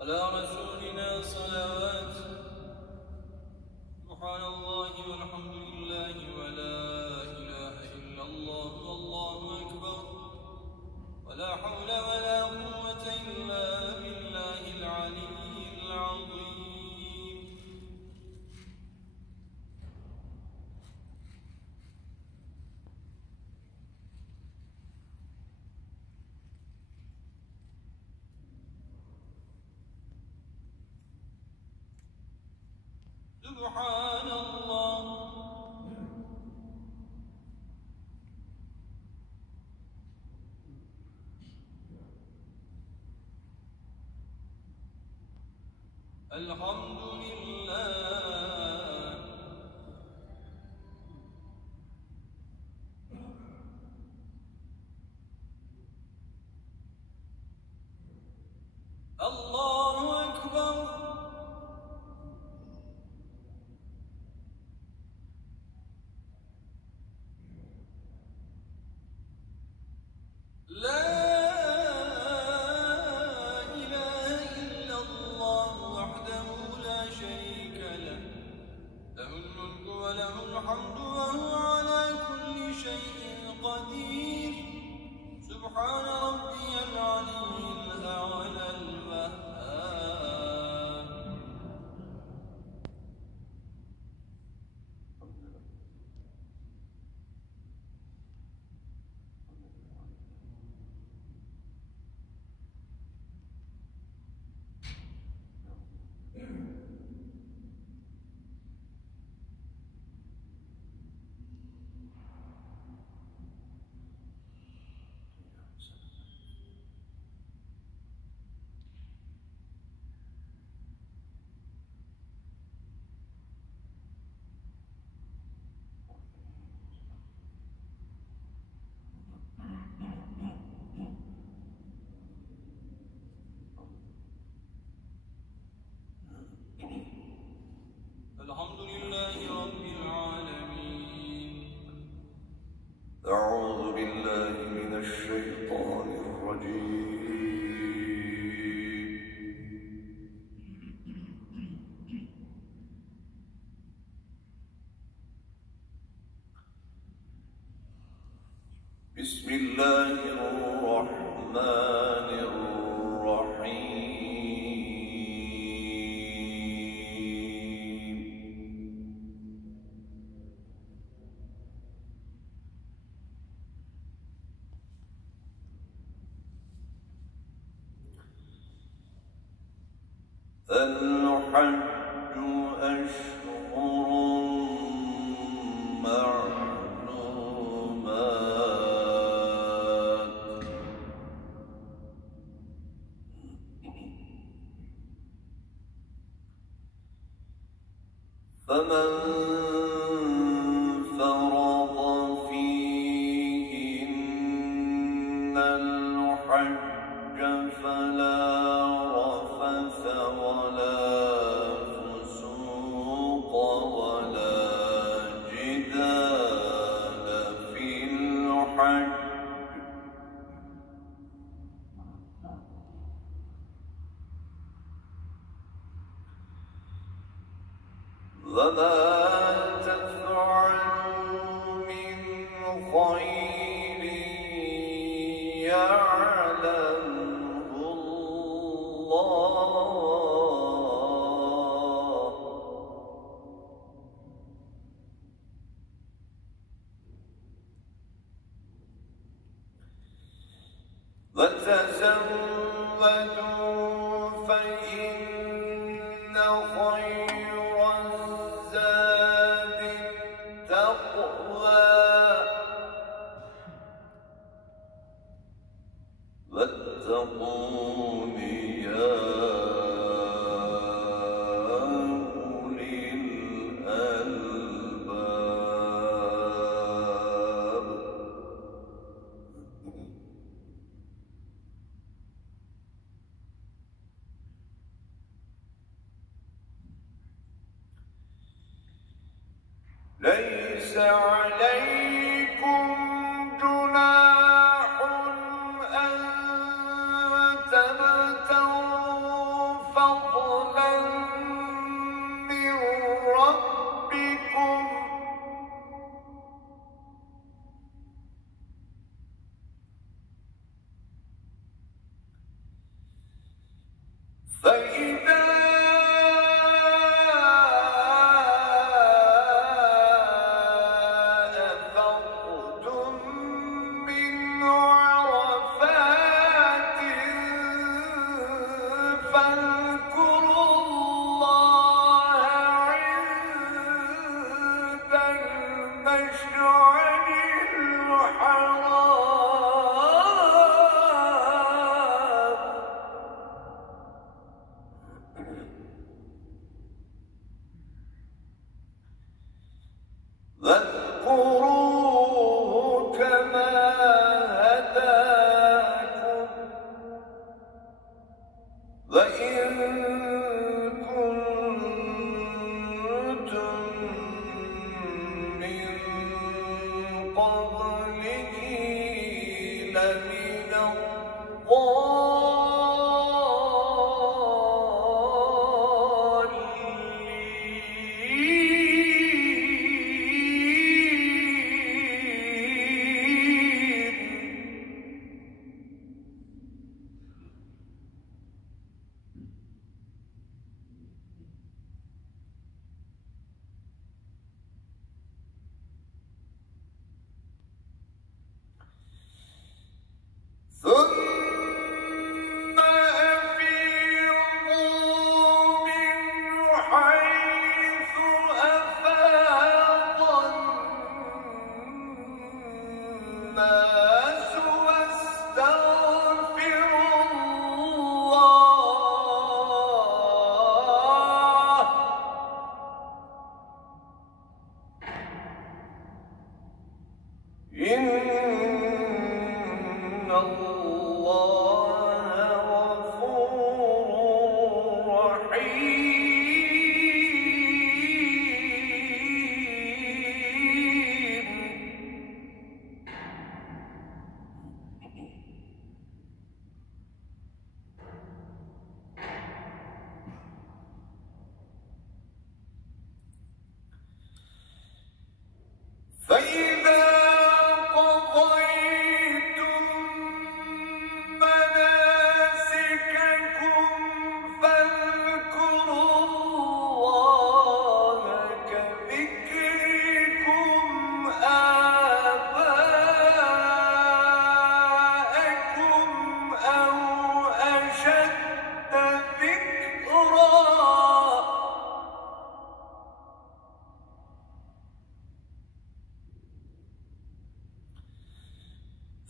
على رسولنا صلوات. سبحان الله والحمد لله ولا إله إلا الله والله أكبر، ولا حول ولا قوة إلا بالله العلي العظيم. سبحان الله. الحمد لله. الله أكبر. لا إله إلا الله وحده لا شريك له، له الملك وله الحمد وهو على كل شيء قدير. سبحان ربي العلي الأعلى الوهاب. الحمد لله رب العالمين. أعوذ بالله من الشيطان الرجيم. بسم الله الرحمن الرحيم. الحج أشهر معلومات، فمن فرض فيهن الحج فلا رفث ولا فسوق ولا جدال في الحج، وما تفعلوا من خير يعلمه الله، وتزودوا فإن خير الزاد التقوى، واتقون يا أولي الألباب. ليس عليكم جناح أن تبتغوا فإذا أفضتم من عرفات فاذكروا الله عند المشعر الحرام واذكروه كما هداكم وإن كنتم من قبله لمن ثم أفيضوا من حيث أفاض الناس واستغفروا الله إن الله غفور رحيم فإذا قضيتم مناسككم فاذكروا الله كذكركم آباءكم أو أشد ذكرا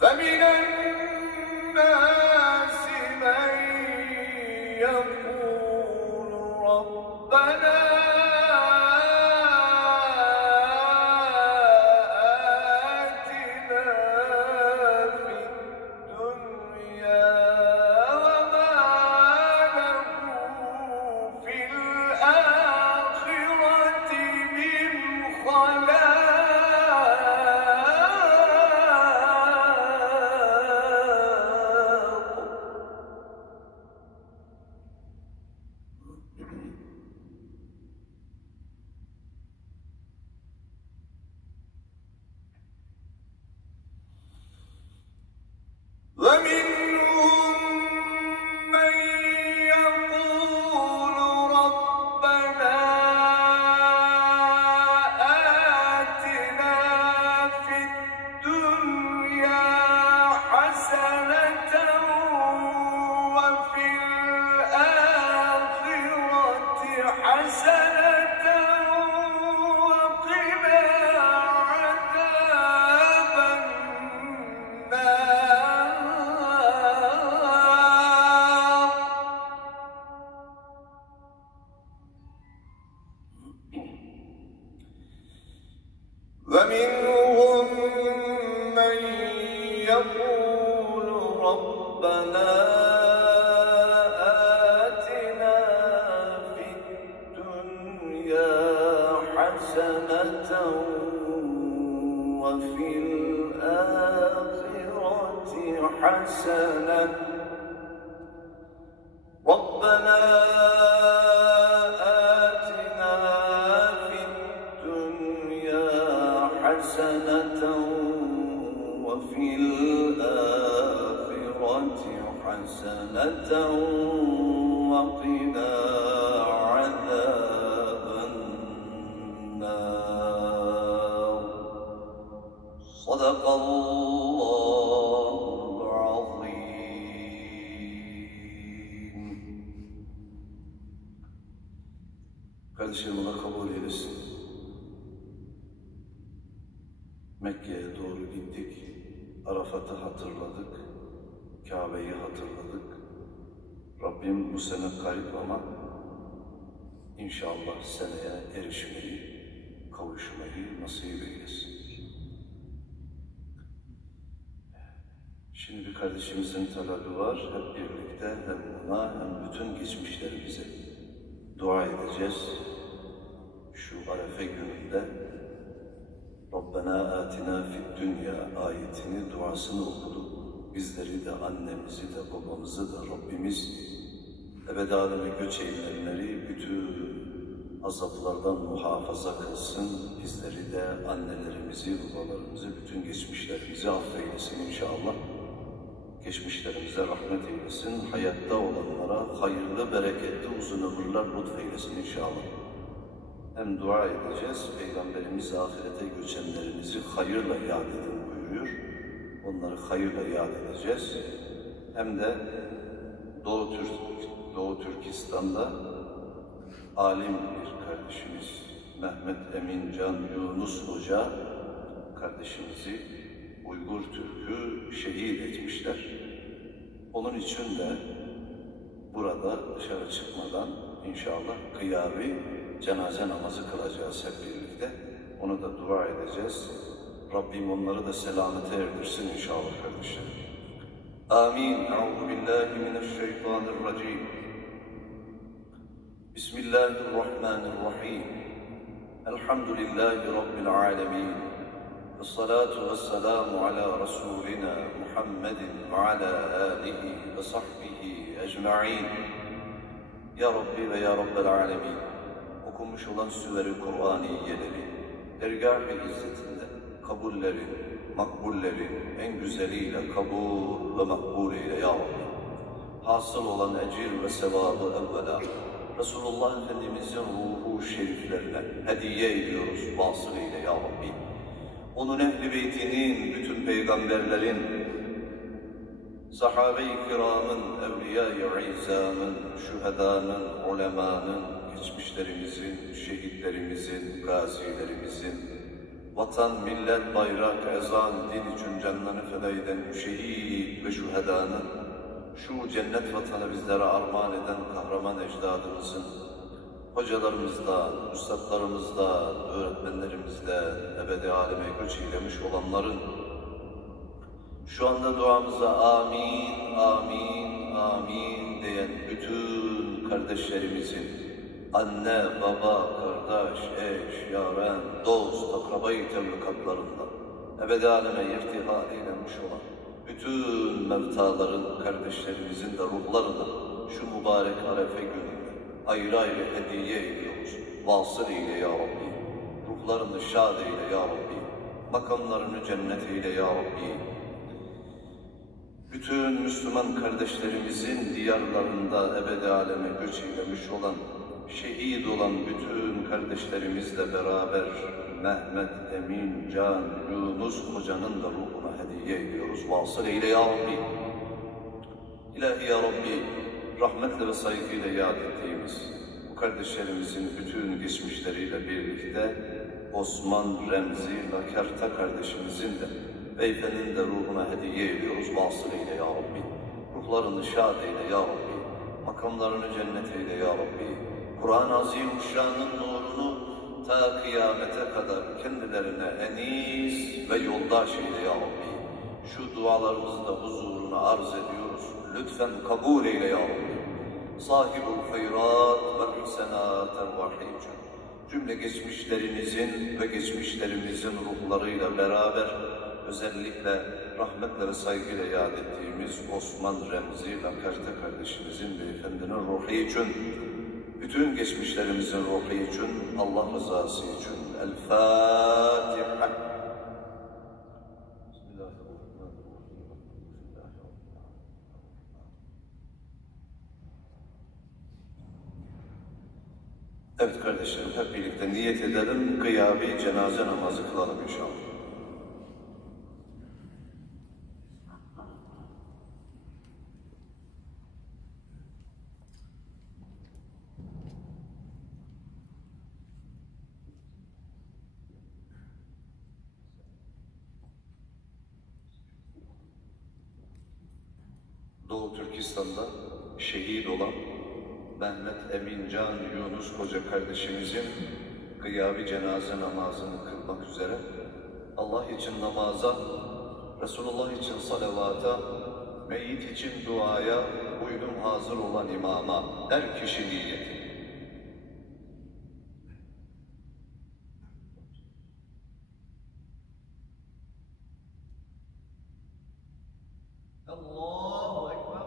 فمن الناس من يقول ربنا آتنا في الدنيا وما له في الآخرة من خلاق ومنهم من يقول ربنا آتنا في الدنيا حسنة وفي الآخرة حسنة وقنا عذاب النار ومنهم من يقول ربنا آتنا في الدنيا حسنة وفي الآخرة حسنة ربنا آتنا في الدنيا حسنة وفي الآخرة حسنة وقنا عذاب النار صدق الله العظيم. Kardeşlerim Allah kabul eylesin. Mekke'ye doğru gittik. Arafat'ı hatırladık. Kabe'yi hatırladık. Rabbim bu sene garip ama inşallah seneye erişmeyi, kavuşmayı nasip eylesin. Şimdi bir kardeşimizin talebi var. Hep birlikte hem ona hem bütün geçmişlerimize dua edeceğiz. Şu Arefe gününde Rabbena atina fid dünya ayetini, duasını okuduk. Bizleri de, annemizi de, babamızı da Rabbimiz ebed aleme göç eyleyenleri bütün azaplardan muhafaza kılsın. Bizleri de, annelerimizi, babalarımızı, bütün geçmişlerimizi affeylesin inşallah. Geçmişlerimize rahmet eylesin. Hayatta olanlara hayırlı, bereketli, uzun ömürler lütfeylesin inşallah. Hem dua edeceğiz, Peygamberimiz ahirete göçenlerinizi hayırla yad edin buyuruyor. Onları hayırla yad edeceğiz. Hem de Doğu Türkistan'da alim bir kardeşimiz Mehmet Emin Can Yunus Hoca kardeşimizi Uygur Türk'ü şehit etmişler. Onun için de burada dışarı çıkmadan inşallah kıyabi cenaze namazı kılacağız hep birlikte. Onu da dua edeceğiz. Rabbim onları da selamete erdirsin inşallah kardeşlerim. Amin. Euzu billahi mineşşeytanirracim. Bismillahirrahmanirrahim. Elhamdülillahi Rabbil alemin. Vessalatu vesselamu ala Resulina Muhammedin ve ala alihi ve sahbihi ecma'in. Ya Rabbi ve Ya Rabbel alemin. Okunmuş olan süveri Kur'aniyeleri, dergâh-ı izzetinde kabulleri, makbulleri en güzeliyle kabul ve makbul eyle Ya Rabbi. Hasıl olan ecir ve sevabı evvela Resulullah Efendimizin ruhu şeriflerine hediye ediyoruz, vasıl eyle Ya Rabbi. Onun ehl-i beytinin, bütün peygamberlerin, sahabe-i kiramın, evliya-i izamın, şühedanın, ulemanın, geçmişlerimizin, şehitlerimizin, gazilerimizin, vatan, millet, bayrak, ezan, din için canlarını feda eden şehit ve şühedanın, şu cennet vatanı bizlere armağan eden kahraman ecdadımızın, hocalarımızdan, üstadlarımızdan, öğretmenlerimizden, ebedi aleme göç eylemiş olanların, şu anda duamıza amin, amin, amin diyen bütün kardeşlerimizin, anne, baba, kardeş, eş, yaren, dost, akrabayı tevlukatlarından, ebedi aleme irtihal eylemiş olan bütün mevtaların, kardeşlerimizin de ruhlarını şu mübarek Arefe gününde ayrı ayrı hediye ediyoruz. Vasıl eyle Ya Rabbi. Ruhlarını şad eyle Ya Rabbi. Makamlarını cennet eyle Ya Rabbi. Bütün Müslüman kardeşlerimizin diyarlarında ebedi aleme göç eylemiş olan, şehit olan bütün kardeşlerimizle beraber Mehmet Emin Can Yunus Hoca'nın da ruhuna hediye ediyoruz. Vasıl eyle Ya Rabbi. İlahi Ya Rabbi, rahmetle ve saygıyla yad ettiğimiz bu kardeşlerimizin bütün geçmişleriyle birlikte Osman Remzi Lakerta kardeşimizin de beyefendinin de ruhuna hediye ediyoruz. Vasıl eyle Ya Rabbi. Ruhlarını şad eyle Ya Rabbi. Makamlarını cennet eyle Ya Rabbi. Kur'an-ı Azimüşşan'ın nurunu ta kıyamete kadar kendilerine enis ve yoldaş eyle Ya Rabbi. Şu dualarımızı da huzuruna arz ediyoruz. Lütfen kabul eyle Ya Rabbi. Sahibul hayrat ve hüsenat ervahicun. Cümle geçmişlerinizin ve geçmişlerimizin ruhlarıyla beraber özellikle rahmetle ve saygıyla yad ettiğimiz Osman Remzi Lakerta kardeşimizin beyefendinin ruhu için, bütün geçmişlerimizin ruhu için, Allah rızası için. El Fatiha. Evet kardeşlerim, hep birlikte niyet edelim, gıyabi cenaze namazı kılalım inşallah. Doğu Türkistan'da şehit olan Mehmet Emincan Yunus Koca kardeşimizin gıyabi cenaze namazını kılmak üzere Allah için namaza, Resulullah için salavata, meyyit için duaya uydum hazır olan imama her kişi niyeti. Allahu Ekber.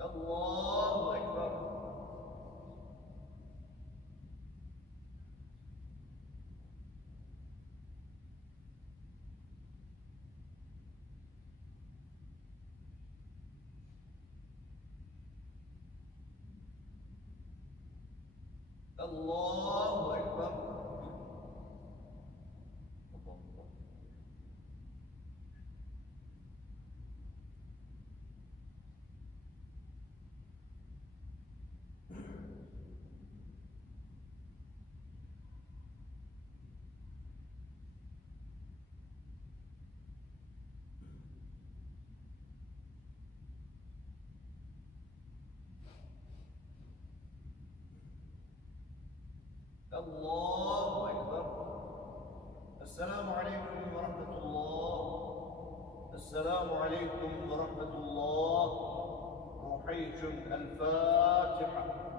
Allahu Ekber. Allahu Ekber. Allahu Ekber. Esselamu Aleyküm ve Rahmetullah. Esselamu Aleyküm ve Rahmetullah. Ruhaycum El Fatiha.